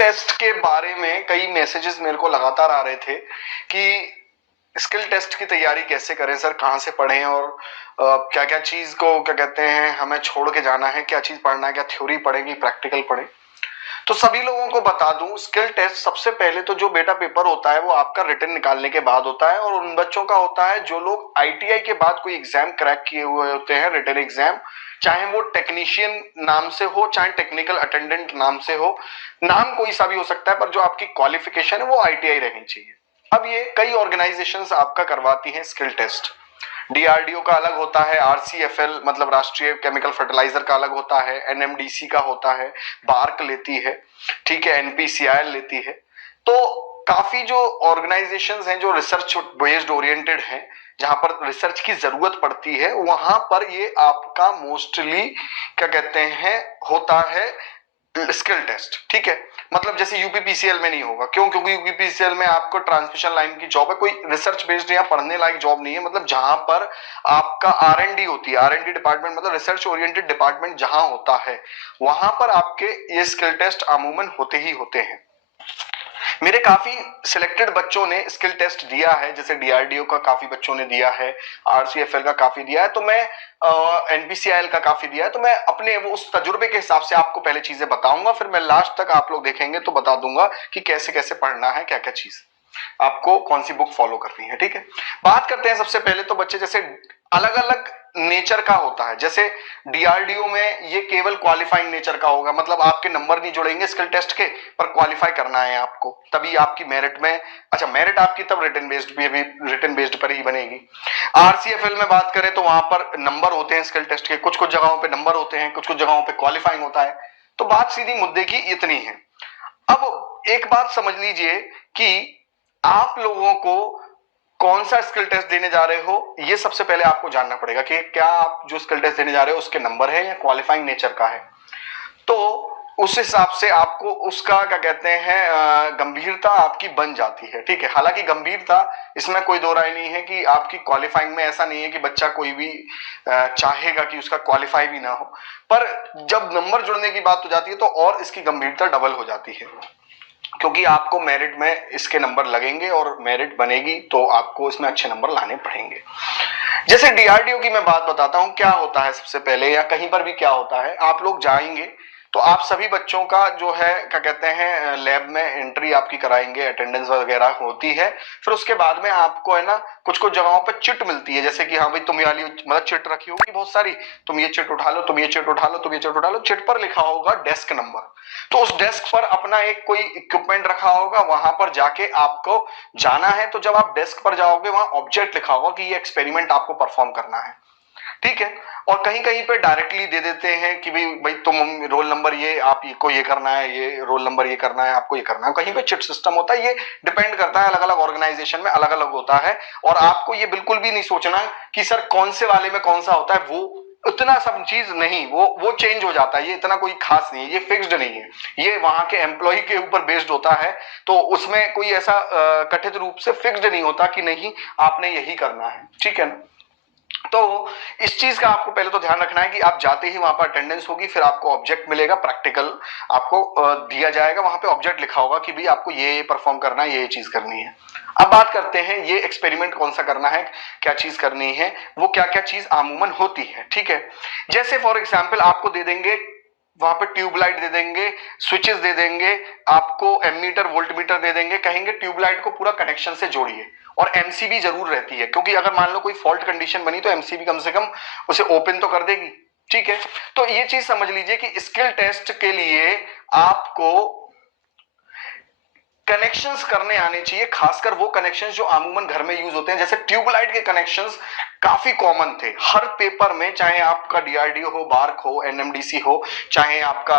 Test के बारे में कई मैसेजेस मेरे को लगातार आ रहे थे कि स्किल टेस्ट की तैयारी कैसे करें सर, कहाँ से पढ़ें और क्या क्या चीज को क्या कहते हैं हमें छोड़ के जाना है, क्या चीज पढ़ना है, क्या थ्योरी पढ़ेगी प्रैक्टिकल पढ़े। तो सभी लोगों को बता दूं, स्किल टेस्ट सबसे पहले तो जो बेटा पेपर होता है वो आपका रिटन निकालने के बाद होता है और उन बच्चों का होता है जो लोग आईटीआई के बाद कोई एग्जाम क्रैक किए हुए होते हैं, रिटन एग्जाम, चाहे वो टेक्नीशियन नाम से हो चाहे टेक्निकल अटेंडेंट नाम से हो, नाम कोई सा भी हो सकता है, पर जो आपकी क्वालिफिकेशन है वो आईटीआई रहनी चाहिए। अब ये कई ऑर्गेनाइजेशंस आपका करवाती हैं स्किल टेस्ट। डीआरडीओ का अलग होता है, आरसीएफएल मतलब राष्ट्रीय केमिकल फर्टिलाइजर का अलग होता है, एनएमडीसी का होता है, बार्क लेती है, ठीक है, एनपीसीआई लेती है। तो काफी जो ऑर्गेनाइजेशंस हैं जो रिसर्च बेस्ड ओरिएंटेड हैं, जहां पर रिसर्च की जरूरत पड़ती है, वहां पर ये आपका मोस्टली क्या कहते हैं होता है स्किल टेस्ट। ठीक है, मतलब जैसे यूपीपीसीएल में नहीं होगा। क्यों? क्योंकि यूपीपीसीएल में आपको ट्रांसमिशन लाइन की जॉब है, कोई रिसर्च बेस्ड या पढ़ने लायक जॉब नहीं है। मतलब जहां पर आपका आरएनडी होती है, आरएनडी डिपार्टमेंट मतलब रिसर्च ओरिएंटेड डिपार्टमेंट जहां होता है, वहां पर आपके ये स्किल टेस्ट अमूमन होते ही होते हैं। मेरे काफी सिलेक्टेड बच्चों ने स्किल टेस्ट दिया है, जैसे डीआरडीओ का काफी बच्चों ने दिया है, आरसीएफएल का काफी दिया है, तो मैं एनपीसीआई का काफी दिया है। तो मैं अपने वो उस तजुर्बे के हिसाब से आपको पहले चीजें बताऊंगा, फिर मैं लास्ट तक आप लोग देखेंगे तो बता दूंगा कि कैसे कैसे पढ़ना है, क्या क्या चीज आपको कौन सी बुक फॉलो करनी है। ठीक है, बात करते हैं सबसे पहले तो बच्चे जैसे अलग अलग नेचर का होता है। जैसे डीआरडीओ में ये केवल क्वालिफाइंग नेचर का होगा, मतलब आपके नंबर नहीं जुड़ेंगे स्किल टेस्ट के, पर क्वालिफाई करना है आपको, तभी आपकी मेरिट में, अच्छा मेरिट आपकी तब रिटन बेस्ड भी रिटन बेस्ड पर ही बनेगी। आरसीएफएल में बात करें तो वहां पर नंबर होते हैं स्किल टेस्ट के, कुछ कुछ जगहों पे नंबर होते हैं, कुछ कुछ जगहों पे क्वालिफाइंग होता है। तो बात सीधी मुद्दे की इतनी है। अब एक बात समझ लीजिए कि आप लोगों को कौन सा स्किल टेस्ट देने जा रहे हो, ये सबसे पहले आपको जानना पड़ेगा कि क्या आप जो स्किल टेस्ट देने जा रहे हो उसके नंबर है या क्वालिफाइंग नेचर का है। तो उस हिसाब से आपको उसका क्या कहते हैं गंभीरता आपकी बन जाती है। ठीक है, हालांकि गंभीरता इसमें कोई दो राय नहीं है कि आपकी क्वालिफाइंग में ऐसा नहीं है कि बच्चा कोई भी चाहेगा कि उसका क्वालिफाई भी ना हो, पर जब नंबर जुड़ने की बात हो जाती है तो और इसकी गंभीरता डबल हो जाती है, क्योंकि आपको मेरिट में इसके नंबर लगेंगे और मेरिट बनेगी तो आपको इसमें अच्छे नंबर लाने पड़ेंगे। जैसे डीआरडीओ की मैं बात बताता हूं, क्या होता है सबसे पहले, या कहीं पर भी क्या होता है, आप लोग जाएंगे तो आप सभी बच्चों का जो है क्या कहते हैं लैब में एंट्री आपकी कराएंगे, अटेंडेंस वगैरह होती है। फिर उसके बाद में आपको है ना कुछ कुछ जगहों पर चिट मिलती है, जैसे कि हाँ भाई तुम वाली मतलब चिट रखी होगी बहुत सारी, तुम ये चिट उठा लो, तुम ये चिट उठा लो, तुम ये चिट उठा लो। चिट पर लिखा होगा डेस्क नंबर, तो उस डेस्क पर अपना एक कोई इक्विपमेंट रखा होगा, वहां पर जाके आपको जाना है। तो जब आप डेस्क पर जाओगे वहां ऑब्जेक्ट लिखा होगा कि ये एक्सपेरिमेंट आपको परफॉर्म करना है। ठीक है, और कहीं कहीं पे डायरेक्टली दे देते हैं कि भाई तुम रोल नंबर ये आपको ये करना है, ये रोल नंबर ये करना है, आपको ये करना है। कहीं पे चिट सिस्टम होता है, ये डिपेंड करता है, अलग अलग ऑर्गेनाइजेशन में अलग अलग होता है। और आपको ये बिल्कुल भी नहीं सोचना कि सर कौन से वाले में कौन सा होता है, वो उतना सब चीज नहीं, वो चेंज हो जाता है, ये इतना कोई खास नहीं है, ये फिक्स्ड नहीं है, ये वहां के एम्प्लॉय के ऊपर बेस्ड होता है। तो उसमें कोई ऐसा कथित रूप से फिक्स्ड नहीं होता कि नहीं आपने यही करना है। ठीक है ना, तो इस चीज का आपको पहले तो ध्यान रखना है कि आप जाते ही वहां पर अटेंडेंस होगी, फिर आपको ऑब्जेक्ट मिलेगा, प्रैक्टिकल आपको दिया जाएगा, वहां पे ऑब्जेक्ट लिखा होगा कि भाई आपको ये परफॉर्म करना है, ये चीज करनी है। अब बात करते हैं ये एक्सपेरिमेंट कौन सा करना है, क्या चीज करनी है, वो क्या क्या चीज अमूमन होती है। ठीक है, जैसे फॉर एग्जाम्पल आपको दे देंगे वहां पे ट्यूबलाइट दे देंगे, स्विचेस दे देंगे, आपको एमीटर वोल्टमीटर दे देंगे, कहेंगे ट्यूबलाइट को पूरा कनेक्शन से जोड़िए, और एमसीबी जरूर रहती है, क्योंकि अगर मान लो कोई फॉल्ट कंडीशन बनी तो एमसीबी कम से कम उसे ओपन तो कर देगी। ठीक है, तो ये चीज समझ लीजिए कि स्किल टेस्ट के लिए आपको कनेक्शंस करने आने चाहिए, खासकर वो कनेक्शंस जो अमूमन घर में यूज होते हैं। जैसे ट्यूबलाइट के कनेक्शंस काफी कॉमन थे हर पेपर में, चाहे आपका डीआरडीओ हो, बार्क हो, एनएमडीसी हो, चाहे आपका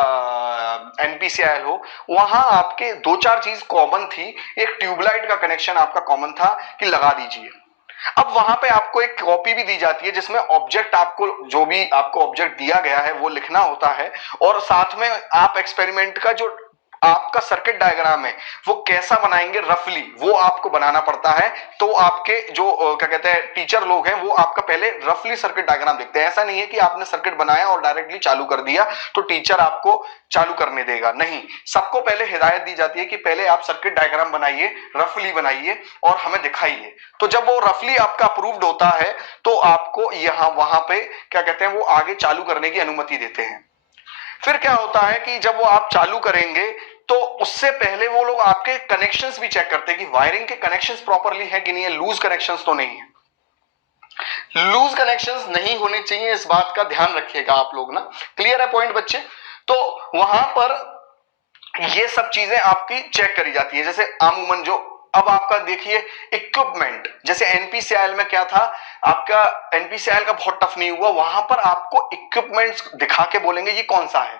एनपीसीआई हो, वहां आपके दो चार चीज कॉमन थी। एक ट्यूबलाइट का कनेक्शन आपका कॉमन था कि लगा दीजिए। अब वहां पे आपको एक कॉपी भी दी जाती है जिसमें ऑब्जेक्ट, आपको जो भी आपको ऑब्जेक्ट दिया गया है वो लिखना होता है, और साथ में आप एक्सपेरिमेंट का जो आपका सर्किट डायग्राम है वो कैसा बनाएंगे रफली, वो आपको बनाना पड़ता है। तो आपके जो क्या कहते हैं टीचर लोग हैं वो आपका पहले रफली सर्किट डायग्राम देखते हैं। ऐसा नहीं है कि आपने सर्किट बनाया और डायरेक्टली चालू कर दिया तो टीचर आपको चालू करने देगा, नहीं, सबको पहले हिदायत दी जाती है कि पहले आप सर्किट डायग्राम बनाइए, रफली बनाइए और हमें दिखाइए। तो जब वो रफली आपका अप्रूव्ड होता है तो आपको यहां वहां पे क्या कहते हैं वो आगे चालू करने की अनुमति देते हैं। फिर क्या होता है कि जब वो आप चालू करेंगे तो उससे पहले वो लोग आपके कनेक्शंस भी चेक करते हैं कि वायरिंग के कनेक्शंस प्रॉपरली है कि नहीं है, लूज कनेक्शंस तो नहीं है। लूज कनेक्शंस नहीं होने चाहिए, इस बात का ध्यान रखिएगा आप लोग ना। क्लियर है पॉइंट बच्चे? तो वहां पर ये सब चीजें आपकी चेक करी जाती है। जैसे अमूमन जो अब आपका देखिए इक्विपमेंट, जैसे एनपीसीआईएल में क्या था, आपका एनपीसीआईएल का बहुत टफ नहीं हुआ, वहां पर आपको इक्विपमेंट्स दिखा के बोलेंगे ये कौन सा है।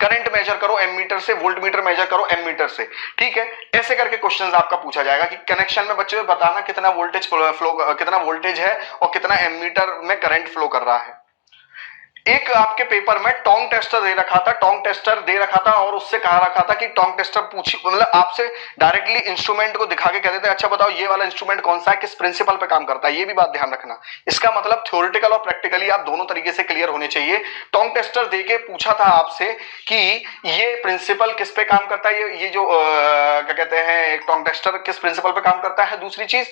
करंट मेजर करो एमीटर से, वोल्ट मीटर मेजर करो एमीटर से, ठीक है। ऐसे करके क्वेश्चंस आपका पूछा जाएगा कि कनेक्शन में बच्चे बताना कितना वोल्टेज फ्लो, कितना वोल्टेज है और कितना एमीटर में करंट फ्लो कर रहा है। एक आपके पेपर में टोंग टेस्टर दे रखा था, टोंग टेस्टर दे रखा था और उससे कहा रखा था कि टोंग टेस्टर पूछी, मतलब आपसे डायरेक्टली इंस्ट्रूमेंट को दिखा के कहते थे अच्छा बताओ ये वाला इंस्ट्रूमेंट कौन सा है, किस प्रिंसिपल पे काम करता है। ये भी बात ध्यान रखना, इसका मतलब थ्योरेटिकल और प्रैक्टिकली आप दोनों तरीके से क्लियर होने चाहिए। टोंग टेस्टर दे के पूछा था आपसे कि ये प्रिंसिपल किस पे काम करता है, ये जो क्या कहते हैं टोंग टेस्टर किस प्रिंसिपल पे काम करता है। दूसरी चीज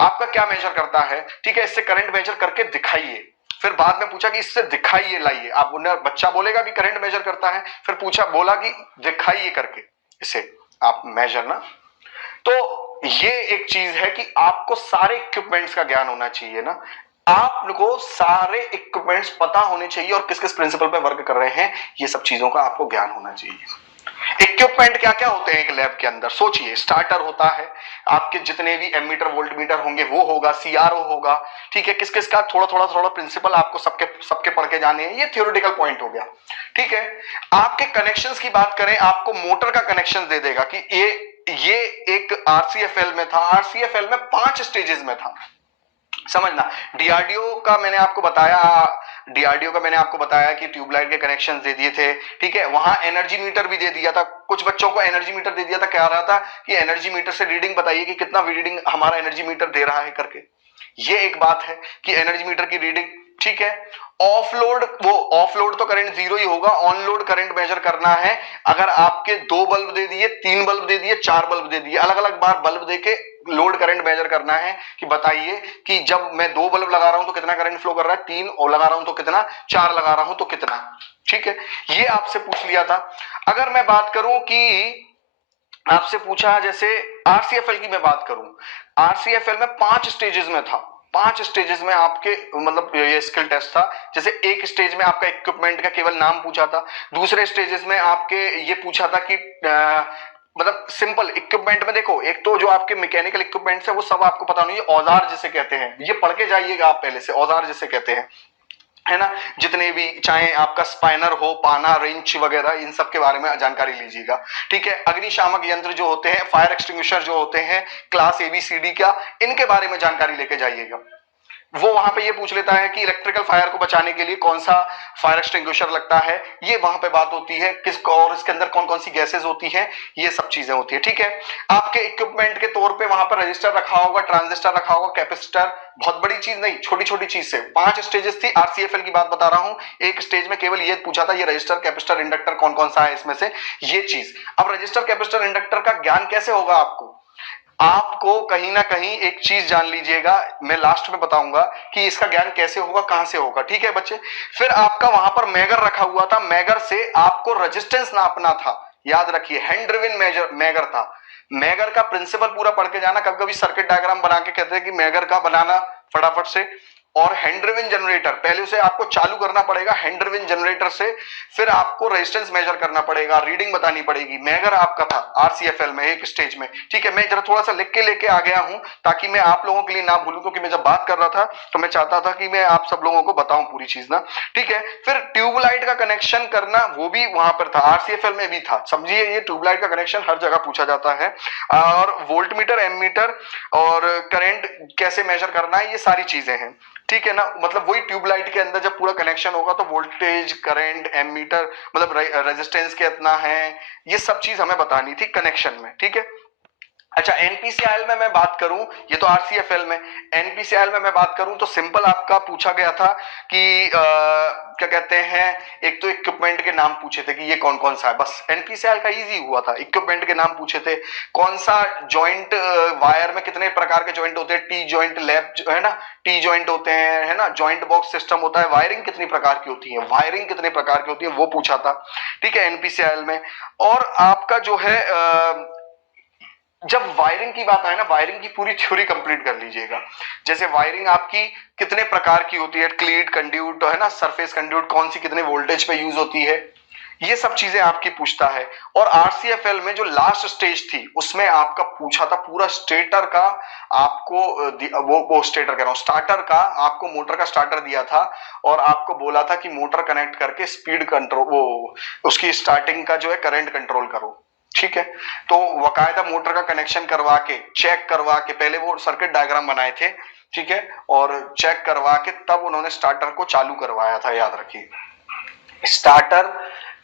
आपका क्या मेजर करता है, ठीक है, इससे करंट मेजर करके दिखाइए। फिर बाद में पूछा कि इससे दिखाइए लाइए, आप बच्चा बोलेगा कि करंट मेजर करता है, फिर पूछा बोला कि दिखाइए करके इसे आप मेजर ना। तो ये एक चीज है कि आपको सारे इक्विपमेंट्स का ज्ञान होना चाहिए ना, आपको सारे इक्विपमेंट्स पता होने चाहिए और किस किस प्रिंसिपल पे वर्क कर रहे हैं, ये सब चीजों का आपको ज्ञान होना चाहिए। इक्विपमेंट क्या क्या होते हैं एक लैब के अंदर, सोचिए। स्टार्टर होता है, आपके जितने भी एमीटर वोल्ट मीटर होंगे वो होगा, सीआरओ होगा, ठीक है। किस किस का थोड़ा प्रिंसिपल आपको सबके सबके पढ़ के जाने हैं, ये थ्योरेटिकल पॉइंट हो गया, ठीक है। आपके कनेक्शंस की बात करें, आपको मोटर का कनेक्शन दे देगा कि ये एक आरसीएफएल में था, आरसीएफएल में 5 स्टेजेस में था, समझना। डीआरडीओ का मैंने आपको बताया, डीआरडीओ का मैंने आपको बताया कि ट्यूबलाइट के कनेक्शन दे दिए थे, ठीक है। वहां एनर्जी मीटर भी दे दिया था, कुछ बच्चों को एनर्जी मीटर दे दिया था, क्या रहा था कि एनर्जी मीटर से रीडिंग बताइए कि कितना रीडिंग हमारा एनर्जी मीटर दे रहा है करके। ये एक बात है कि एनर्जी मीटर की रीडिंग, ठीक है। ऑफ लोड, वो ऑफ लोड तो करंट जीरो ही होगा, ऑन लोड करंट मेजर करना है। अगर आपके 2 बल्ब दे दिए, 3 बल्ब दे दिए, 4 बल्ब दे दिए, अलग अलग बार बल्ब देके लोड करंट मेजर करना है कि बताइए कि जब मैं 2 बल्ब लगा रहा हूं तो कितना करंट फ्लो कर रहा है, 3 और लगा रहा हूं तो कितना, 4 लगा रहा हूं तो कितना, ठीक है। ये आपसे पूछ लिया था। अगर मैं बात करूं कि आपसे पूछा जैसे आरसीएफएल की मैं बात करूं, आरसीएफएल में 5 स्टेजेस में था, 5 स्टेजेस में आपके मतलब ये स्किल टेस्ट था। जैसे एक स्टेज में आपका इक्विपमेंट का केवल नाम पूछा था, दूसरे स्टेजेस में आपके ये पूछा था कि मतलब सिंपल इक्विपमेंट में देखो, एक तो जो आपके मैकेनिकल इक्विपमेंट्स है वो सब आपको पता नहीं है, औजार जिसे कहते हैं, ये पढ़ के जाइएगा आप पहले से, औजार जिसे कहते हैं, है ना। जितने भी चाहे आपका स्पाइनर हो, पाना, रेंच वगैरह, इन सब के बारे में जानकारी लीजिएगा, ठीक है। अग्निशामक यंत्र जो होते हैं, फायर एक्सटिंग्विशर जो होते हैं, क्लास एबीसीडी का, इनके बारे में जानकारी लेके जाइएगा। वो वहां पे ये पूछ लेता है कि इलेक्ट्रिकल फायर को बचाने के लिए कौन सा फायर एक्सटिंग्विशर लगता है, ये वहां पे बात होती है किस, और इसके अंदर कौन कौन सी गैसेस होती हैं, ये सब चीजें होती है, ठीक है। आपके इक्विपमेंट के तौर पे वहां पर रजिस्टर रखा होगा, ट्रांजिस्टर रखा होगा, कैपेसिटर, बहुत बड़ी चीज नहीं, छोटी छोटी चीज से 5 स्टेजेस थी। आरसीएफएल की बात बता रहा हूं, एक स्टेज में केवल ये पूछा था ये रजिस्टर कैपेसिटर इंडक्टर कौन कौन सा है इसमें से, ये चीज। अब रजिस्टर कैपेसिटर इंडक्टर का ज्ञान कैसे होगा आपको, आपको कहीं ना कहीं एक चीज जान लीजिएगा, मैं लास्ट में बताऊंगा कि इसका ज्ञान कैसे होगा, कहां से होगा, ठीक है बच्चे। फिर आपका वहां पर मैगर रखा हुआ था, मैगर से आपको रेजिस्टेंस नापना था, याद रखिए हैंड ड्रिवन मैगर था। मैगर का प्रिंसिपल पूरा पढ़ के जाना, कभी कभी सर्किट डायग्राम बना के कहते हैं कि मैगर का बनाना फटाफट से। और हैंड ड्रिवन जनरेटर पहले से आपको चालू करना पड़ेगा, हैंड ड्रिवन जनरेटर से फिर आपको रेजिस्टेंस मेजर करना पड़ेगा, रीडिंग बतानी पड़ेगी। मैगर आपका था आरसीएफएल में एक स्टेज में, ठीक है। मैं जरा थोड़ा सा लिख के लेके आ गया हूं ताकि मैं आप लोगों के लिए ना भूलूं, क्योंकि मैं जब बात कर रहा था तो मैं चाहता था कि मैं आप सब लोगों को बताऊं पूरी चीज ना, ठीक है। फिर ट्यूबलाइट का कनेक्शन करना, वो भी वहां पर था, आरसीएफएल में भी था, समझिए। ये ट्यूबलाइट का कनेक्शन हर जगह पूछा जाता है। और वोल्ट मीटर, एमीटर और करंट कैसे मेजर करना है, ये सारी चीजें हैं। ठीक है ना, मतलब वही ट्यूबलाइट के अंदर जब पूरा कनेक्शन होगा तो वोल्टेज, करंट, एमीटर, मतलब रेजिस्टेंस कितना है, ये सब चीज हमें बतानी थी कनेक्शन में। ठीक है, अच्छा एनपीसीआईएल में मैं बात करूं, ये तो आरसीएफएल में, एनपीसीआईएल में मैं बात करूं तो सिंपल आपका पूछा गया था कि क्या कहते हैं, एक तो इक्विपमेंट के नाम पूछे थे कि ये कौन कौन सा है, बस एनपीसीआईएल का इजी हुआ था, इक्विपमेंट के नाम पूछे थे, कौन सा जॉइंट, वायर में कितने प्रकार के जॉइंट होते हैं, टी जॉइंट, लैप है ना, टी जॉइंट होते हैं, है ना, जॉइंट बॉक्स सिस्टम होता है, वायरिंग कितनी प्रकार की होती है, वायरिंग कितने प्रकार की होती है वो पूछा था। ठीक है, एनपीसीआईएल में। और आपका जो है जब वायरिंग की बात आए ना, वायरिंग की पूरी थ्योरी कंप्लीट कर लीजिएगा। जैसे वायरिंग आपकी कितने प्रकार की होती है, क्लीट, कंड्यूट, है ना, सरफेस कंड्यूट, कौन सी कितने वोल्टेज पे यूज होती है, ये सब चीजें आपकी पूछता है। और आरसीएफएल में जो लास्ट स्टेज थी उसमें आपका पूछा था पूरा स्टेटर का, आपको वो स्टेटर कह रहा हूं, स्टार्टर का, आपको मोटर का स्टार्टर दिया था और आपको बोला था कि मोटर कनेक्ट करके स्पीड कंट्रोल, वो उसकी स्टार्टिंग का जो है करंट कंट्रोल करो। ठीक है, तो वकायदा मोटर का कनेक्शन करवा के, चेक करवा के, पहले वो सर्किट डायग्राम बनाए थे, ठीक है, और चेक करवा के तब उन्होंने स्टार्टर को चालू करवाया था। याद रखिए, स्टार्टर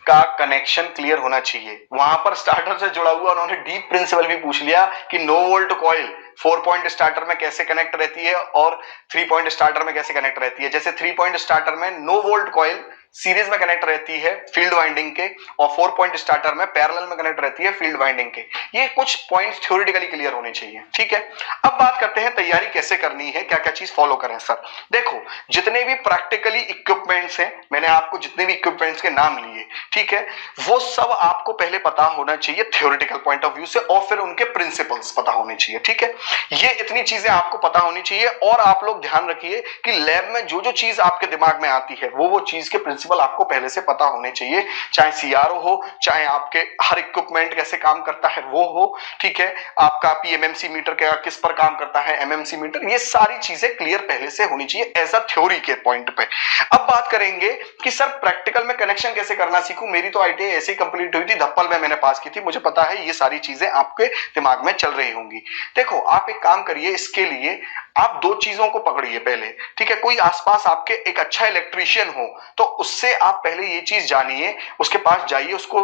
का कनेक्शन क्लियर होना चाहिए। वहां पर स्टार्टर से जुड़ा हुआ उन्होंने डीप प्रिंसिपल भी पूछ लिया कि no volt coil 4 point starter में कैसे कनेक्ट रहती है और 3 पॉइंट स्टार्टर में कैसे कनेक्ट रहती है। जैसे 3 पॉइंट स्टार्टर में नो वोल्ट कॉइल सीरीज में कनेक्ट रहती है फील्ड वाइंडिंग के, और 4 पॉइंट स्टार्टर में पैरेलल में कनेक्ट रहती है फील्ड वाइंडिंग के। ये कुछ पॉइंट्स थ्योरेटिकली क्लियर होने चाहिए। ठीक है, अब बात करते हैं तैयारी कैसे करनी है, क्या क्या चीज फॉलो करें। सर देखो, जितने भी प्रैक्टिकली इक्विपमेंट्स हैं, मैंने आपको जितने भी इक्विपमेंट्स के नाम लिए, ठीक है, वो सब आपको पहले पता होना चाहिए थ्योरेटिकल पॉइंट ऑफ व्यू से, और फिर उनके प्रिंसिपल्स पता होने चाहिए। ठीक है, ये इतनी चीजें आपको पता होनी चाहिए। और आप लोग ध्यान रखिए कि लैब में जो जो चीज आपके दिमाग में आती है वो चीज के प्रिंसिपल आपको पहले से पता होने चाहिए, चाहे सीआरओ हो, चाहे आपके हर इक्विपमेंट कैसे काम करता है वो हो। ठीक है, आपका पीएमएमसी मीटर क्या किस पर काम करता है, एमएमसी मीटर, ये सारी चीजें क्लियर पहले से होनी चाहिए एज अ थ्योरी के पॉइंट पे। अब बात करेंगे कि सर प्रैक्टिकल में कनेक्शन कैसे करना सीखूं। मेरी तो आईटीआई ऐसे ही कंप्लीट हुई थी, धप्पल में मैंने पास की थी, मुझे पता है ये सारी चीजें आपके दिमाग में चल रही होंगी। देखो, आप एक काम करिए, इसके लिए आप दो चीजों को पकड़िए पहले। ठीक है, कोई आसपास आपके एक अच्छा इलेक्ट्रीशियन हो तो उससे आप पहले ये चीज जानिए, उसके पास जाइए, उसको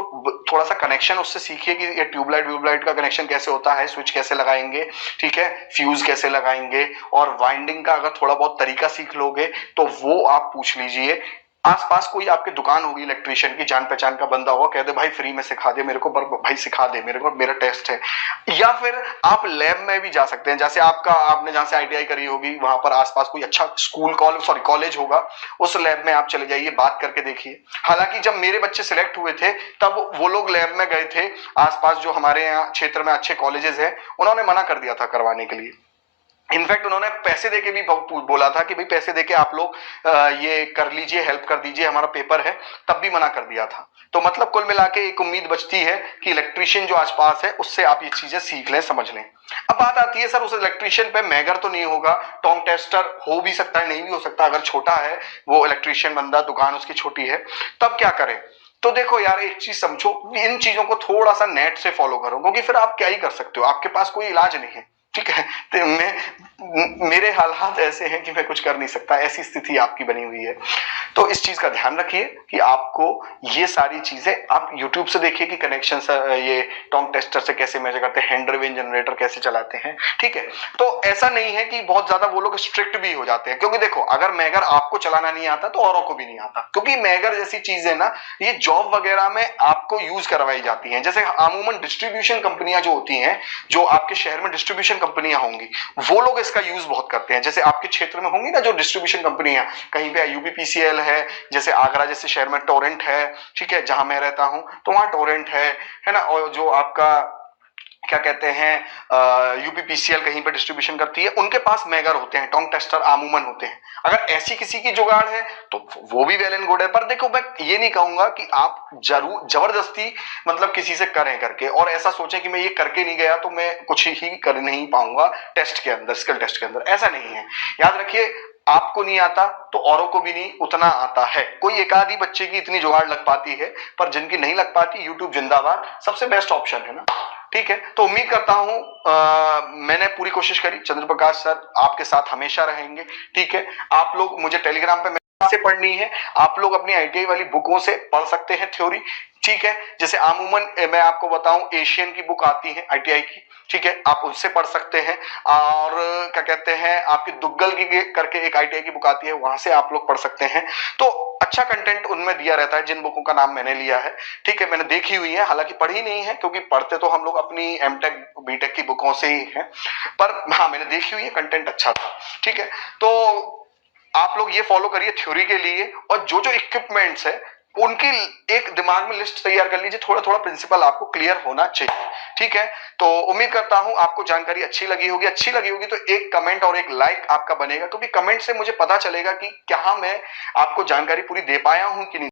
थोड़ा सा कनेक्शन उससे सीखिए कि ये ट्यूबलाइट का कनेक्शन कैसे होता है, स्विच कैसे लगाएंगे, ठीक है, फ्यूज कैसे लगाएंगे, और वाइंडिंग का अगर थोड़ा बहुत तरीका सीख लोगे तो वो आप पूछ लीजिए। आसपास कोई आपके दुकान होगी इलेक्ट्रीशियन की, जान पहचान का बंदा होगा, कह दे भाई फ्री में सिखा दे मेरे को, भाई सिखा दे मेरे को, मेरा टेस्ट है। या फिर आप लैब में भी जा सकते हैं, जैसे आपने जहां से आईटीआई करी होगी वहां पर आसपास कोई अच्छा स्कूल कॉलेज होगा, उस लैब में आप चले जाइए, बात करके देखिए। हालांकि जब मेरे बच्चे सिलेक्ट हुए थे तब वो लोग लैब में गए थे, आसपास जो हमारे यहाँ क्षेत्र में अच्छे कॉलेजेस हैं उन्होंने मना कर दिया था करवाने के लिए। इनफैक्ट उन्होंने पैसे देके भी बोला था कि भाई पैसे देके आप लोग ये कर लीजिए, हेल्प कर दीजिए, हमारा पेपर है, तब भी मना कर दिया था। तो मतलब कुल मिला के एक उम्मीद बचती है कि इलेक्ट्रीशियन जो आसपास है उससे आप ये चीजें सीख लें, समझ लें। अब बात आती है सर उस इलेक्ट्रीशियन पे मैगर तो नहीं होगा, टोंग टेस्टर हो भी सकता है, नहीं भी हो सकता, अगर छोटा है वो इलेक्ट्रीशियन बंदा, दुकान उसकी छोटी है, तब क्या करें। तो देखो यार, एक चीज समझो, इन चीजों को थोड़ा सा नेट से फॉलो करो, क्योंकि फिर आप क्या ही कर सकते हो, आपके पास कोई इलाज नहीं है। ठीक है, तो मेरे हालात ऐसे हैं कि मैं कुछ कर नहीं सकता, ऐसी स्थिति आपकी बनी हुई है। तो इस चीज का ध्यान रखिए कि आपको ये सारी चीजें आप YouTube से देखिए कि कनेक्शन ये टोंग टेस्टर से कैसे मेजर करते हैं, हैंड ड्रिवन जनरेटर कैसे चलाते हैं। ठीक है, तो ऐसा नहीं है कि बहुत ज्यादा वो लोग स्ट्रिक्ट भी हो जाते हैं, क्योंकि देखो अगर मैगर आपको चलाना नहीं आता तो औरों को भी नहीं आता, क्योंकि मैगर जैसी चीज है ना, ये जॉब वगैरह में आपको यूज करवाई जाती है। जैसे अमूमन डिस्ट्रीब्यूशन कंपनियां जो होती हैं, जो आपके शहर में डिस्ट्रीब्यूशन कंपनियां होंगी, वो लोग इसका यूज बहुत करते हैं। जैसे आपके क्षेत्र में होंगी ना जो डिस्ट्रीब्यूशन कंपनियां, कहीं पे यूपीपीसीएल है, जैसे आगरा जैसे शहर में टोरेंट है, ठीक है, जहां मैं रहता हूं तो वहां टोरेंट है ना, और जो आपका क्या कहते हैं यूपीपीसीएल कहीं पर डिस्ट्रीब्यूशन करती है, उनके पास मैगर होते हैं, टोंग टेस्टर आमूमन होते हैं। अगर ऐसी किसी की जुगाड़ है तो वो भी वेल एंड गुड है। पर देखो, मैं ये नहीं कहूंगा कि आप जरूर जबरदस्ती मतलब किसी से करें करके, और ऐसा सोचें कि मैं ये करके नहीं गया तो मैं कुछ ही कर नहीं पाऊंगा टेस्ट के अंदर, स्किल टेस्ट के अंदर, ऐसा नहीं है। याद रखिए, आपको नहीं आता तो औरों को भी नहीं उतना आता है। कोई एक आधी बच्चे की इतनी जुगाड़ लग पाती है, पर जिनकी नहीं लग पाती, यूट्यूब जिंदाबाद, सबसे बेस्ट ऑप्शन है ना। ठीक है, तो उम्मीद करता हूं मैंने पूरी कोशिश करी। चंद्र प्रकाश सर आपके साथ हमेशा रहेंगे। ठीक है, आप लोग मुझे टेलीग्राम पे से पढ़नी है, आप लोग अपनी आईटीआई वाली बुकों से पढ़ सकते हैं थ्योरी। ठीक है, जैसे अमूमन मैं आपको बताऊं एशियन की बुक आती है आईटीआई की, ठीक है, आप उससे पढ़ सकते हैं। और क्या कहते हैं आपकी दुग्गल की करके एक आईटीआई की बुक आती है, वहां से आप लोग पढ़ सकते हैं। तो अच्छा कंटेंट उनमें दिया रहता है, जिन बुकों का नाम मैंने लिया है। ठीक है, मैंने देखी हुई है, हालांकि पढ़ी नहीं है क्योंकि पढ़ते तो हम लोग अपनी एमटेक बीटेक की बुकों से ही हैं, पर हाँ मैंने देखी हुई है, कंटेंट अच्छा था। ठीक है, तो आप लोग ये फॉलो करिए थ्योरी के लिए, और जो जो इक्विपमेंट्स है उनकी एक दिमाग में लिस्ट तैयार कर लीजिए, थोड़ा थोड़ा प्रिंसिपल आपको क्लियर होना चाहिए। ठीक है, तो उम्मीद करता हूं आपको जानकारी अच्छी लगी होगी। अच्छी लगी होगी तो एक कमेंट और एक लाइक आपका बनेगा, क्योंकि कमेंट से मुझे पता चलेगा कि क्या मैं आपको जानकारी पूरी दे पाया हूं कि नहीं।